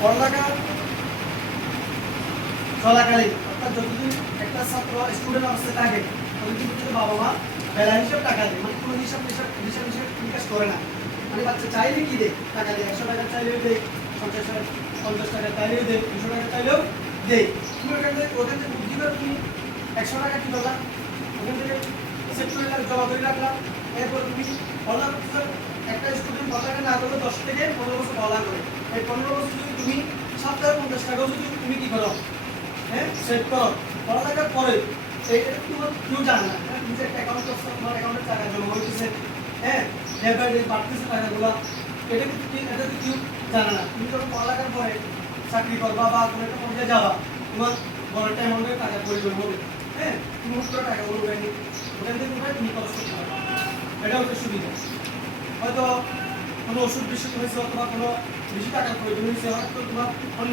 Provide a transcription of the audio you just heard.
পড়ালেখা চলাকালীন অর্থাৎ যতদিন একটা ছাত্র স্টুডেন্ট অবস্থায় থাকে ততদিন কিন্তু বাবা মা বেলা হিসাব টাকা দেয়, মানে কোনো হিসাব নিকাশ করে না। মানে বাচ্চা চাইলে কি দেয় টাকা দেয়, 100 টাকা চাইলেও দেয়, 50 টাকা চাইলেও দেয়, 200 টাকা চাইলেও দেয়। তুমি ওখান থেকে বুদ্ধি করে তুমি 100 টাকা কি করলাম, ওখান থেকে সেট করে জমা করে রাখলাম। এরপর তুমি পড়ালেখা করতে একটা স্টুডেন্ট পড়ালেখা না করলে 10 থেকে 15 বছর পড়ালেখা করে, এই 15 বছর যদি তুমি সপ্তাহে 50 টাকাও যদি তুমি কি করো, হ্যাঁ সেট করো, পড়ালেখার পরে এইটা তোমার কেউ জানে না। তুমি যে একটা অ্যাকাউন্ট করছো, তোমার অ্যাকাউন্টে টাকা জমা হইতেছে, হ্যাঁ ডে বাই ডে বাড়তেছে টাকাগুলো, এটা কিন্তু কেউ জানে না। তুমি যখন পড়ালেখার পরে চাকরি করবা বা কোনো একটা পর্যায়ে যাবা, তোমার বড় একটা অ্যামাউন্টের টাকা প্রয়োজন হবে, হ্যাঁ তুমি হুট করে টাকাগুলো উঠাইনি, ওখান থেকে তুমি খরচ করতে পারবে। এটা হচ্ছে সুবিধা। হয়তো কোনো ওষুধ বেশি হয়েছে অথবা কোনো বেশি টাকার প্রয়োজন হয়েছে, হয়তো তোমার অন্য